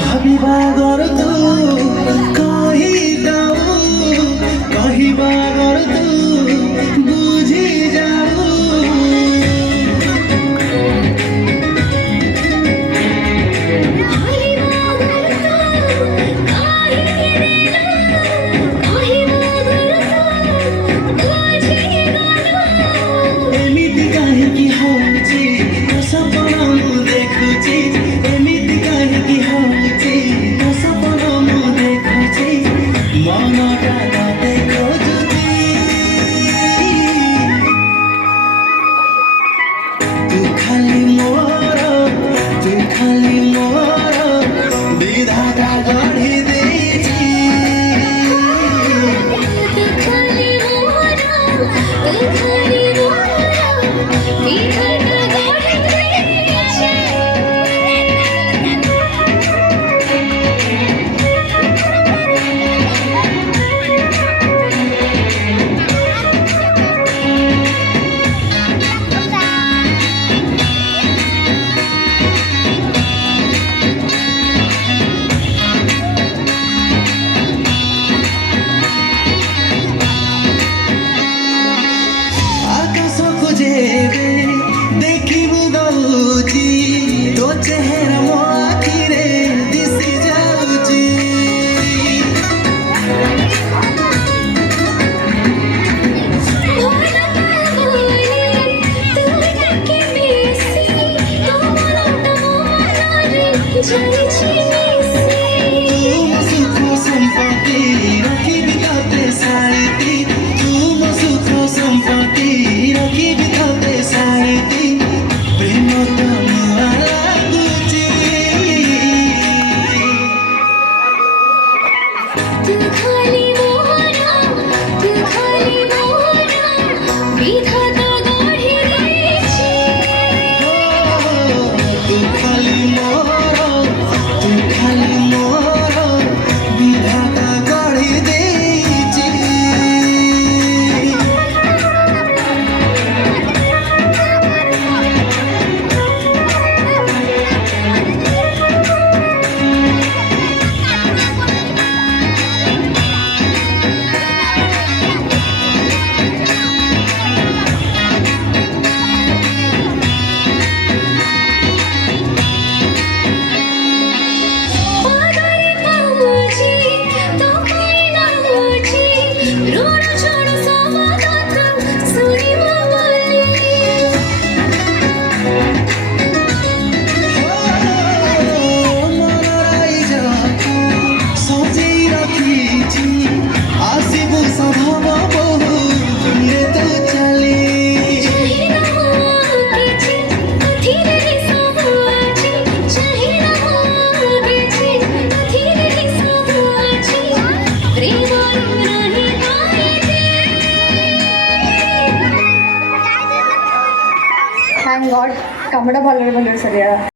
ভাবিবা গরতু কহিদাও কহিবা গরতু বুঝি যাও ଏମିତି କାହିଁକି ହଉଛି ସପନ ମୁଁ ଦେଖୁଛି ଏମିତି କାହିଁକି ହଉଛି ସପନ ମୁଁ ଦେଖୁଛି ମନଟା ତତେ ଖୋଜୁଛି ତୁ ଖାଲି ମୋର ବିଧାତା ଗଢ଼ି ଦେଇଛି ଆକାଶକୁ ଯେବେ ଦେଖିବୁ ଦଉଛି ତୋ ଚେହେରା ମୋ ଆଖିରେ ଦିଶି ଯାଉଛି ତୁ ମୋ ସୁଖ ସମ୍ପତ୍ତି ରଖିବି ତତେ ସାଇତି ତୁ ମୋ ସୁଖ ସମ୍ପତ୍ତି ରଖିବି ତତେ ସାଇତି ପ୍ରେମ ତ ନୂଆ ଲାଗୁଛି तू खाली मोहरा विधाता गढ़ी देछि ତୁ ଖାଲି ମୋର ବିଧାତା ଗଢ଼ି ଦେଇଛି पागल पाऊची तो कोई ना होची रोड छोड़ सब कथा सुनी बोली ମନର ଇଜତକୁ ସଜେଇ ରଖିଛି ଆସିବୁ ସଧବ ବହୁ ଦୂରେ ତୁ ଚାଲି चाहिना हो किछि कथिरे सब अछि चाहिना हो किछि कथिरे सब अछि प्रेम नहीं पाइते थैंक गॉड कमड़ा भलरे भलरे सरिया